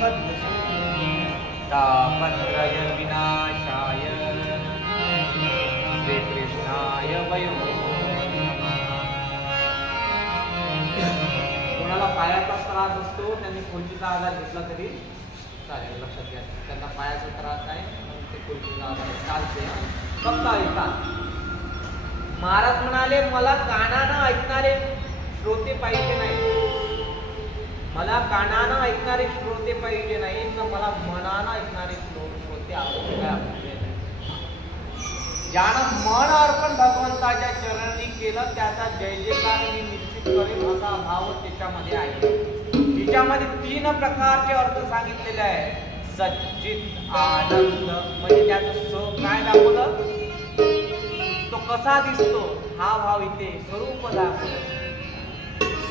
कसा तापत्रय विनाशाय श्रीकृष्णाय वयो कोणाला पायाचा त्रास असतो त्यांनी खुर्चीचा आधार घेतला तरी चालेल, लक्षात घ्या. त्यांना पायाचा त्रास आहे म्हणून ते खुर्चीचा आधार चालते. फक्त ऐका. महाराज म्हणाले मला कानानं ऐकणारे श्रोते पाहिजे नाही, मला कानानं ऐकणारे श्रोते पाहिजे नाही, तर मला मनानं ऐकणारे श्रोते आवडले. ज्यानं मन अर्पण भगवंताच्या चरणी केलं त्याचा जय जयकार मी निश्चित करेन असा भाव त्याच्यामध्ये आहे. तिच्यामध्ये 3 प्रकारचे अर्थ सांगितलेले आहे. सच्चित आनंद म्हणजे त्याचं काय दाखवलं, तो कसा दिसतो हा भाव इथे स्वरूप दाखवलं.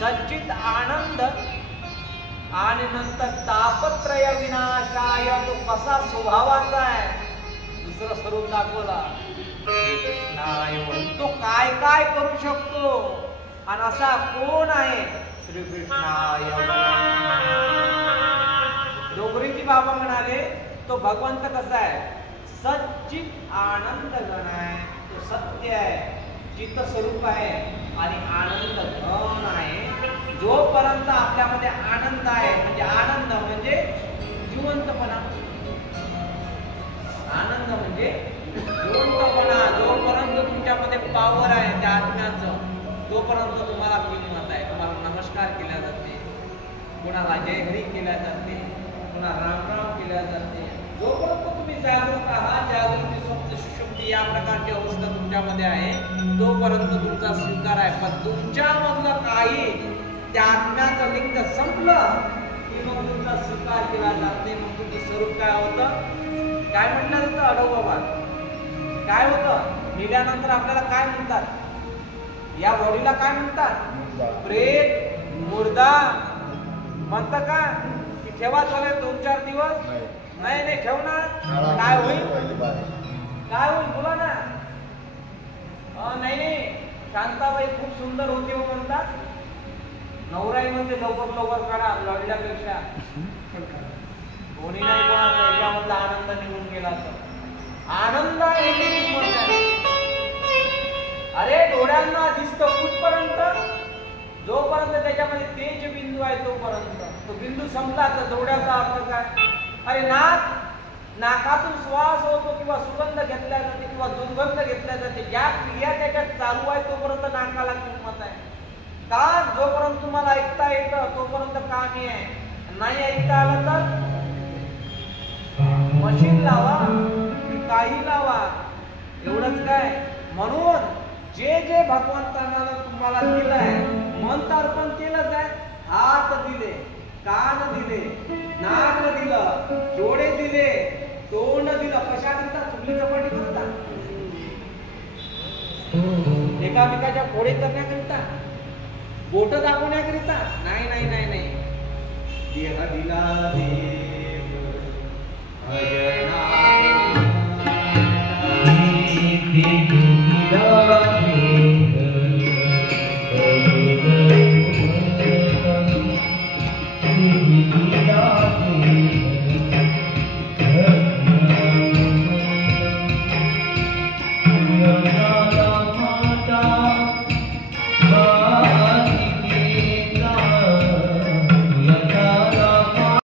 सच्चित आनंद आणि नंतर तापत्रय विनाशाय तो कसा स्वभावाचा आहे दुसरं स्वरूप दाखवला. तो काय काय करू शकतो आणि असा कोण आहे श्रीकृष्णाय. डोंगरीजी बाबा म्हणाले तो भगवंत कसा आहे, सच्चित आनंद गण आहे, तो सत्य आहे, चित्त स्वरूप आहे आणि आनंद घन आहे. जोपर्यंत आपल्यामध्ये आनंद आहे म्हणजे आनंद म्हणजे जिवंतपणा, आनंद म्हणजे जिवंतपणा, जोपर्यंत तुमच्यामध्ये पावर आहे त्या आत्म्याचं तोपर्यंत तुम्हाला किंमत आहे. तुम्हाला नमस्कार केला जाते, कुणाला जय हरी केल्या जाते, कुणा राम राम केल्या जाते. जोपर्यंत तुम्ही जागरूक आहात, जागृती स्वप्न सुषुप्ती या प्रकारची अवस्था तुमच्यामध्ये आहे तोपर्यंत तुमचा स्वीकार आहे. पण तुमच्यामधलं काही त्या आत्म्याचं लिंग संपलं की मग तुमचा स्वीकार केला जात नाही. मग तुमचं स्वरूप काय होतं, काय म्हटलं जातं अडोबाबा, काय होतं मेल्यानंतर आपल्याला काय म्हणतात, या बॉडीला काय म्हणतात, प्रेत मुर्दा म्हणतात का, की ठेवा चालेल 2-4 दिवस, नाही नाही ठेव ना, काय होईल काय होईल बोला ना. नाही नाही शांताबाई खूप सुंदर होती हो म्हणतात, नवराई म्हणजे लवकर लवकर काढा लढल्यापेक्षा कोणी नाही कोणाचा याच्यामधला आनंद निघून गेला तर आनंद अरे डोळ्यांना दिसतं कुठपर्यंत, जोपर्यंत त्याच्यामध्ये तेज बिंदू आहे तोपर्यंत. तो बिंदू संपला तर डोळ्याचा अर्थ काय, अरे नाकातून श्वास होतो किंवा सुगंध घेतला जाते किंवा दुर्गंध घेतला जाते, ज्या क्रिया त्याच्यात चालू आहे तोपर्यंत नाकाला किंमत आहे. का, जोपर्यंत तुम्हाला ऐकता येतं तोपर्यंत कामी आहे, नाही ऐकता आलं तर मशीन लावा काही लावा, एवढंच काय. म्हणून जे जे भगवंताने तुम्हाला दिलंय, मन तर अर्पण केलंच आहे, हात दिले, कान दिले, नाक दिलं, डोळे दिले, तोंड दिलं, कशाकरिता, चुकली चपाटी करता, एकामेकाच्या फोडे करण्याकरिता, बोट दाखवण्याकरिता, नाही नाही नाही नाही. देह दिला देव अजयना Thank you.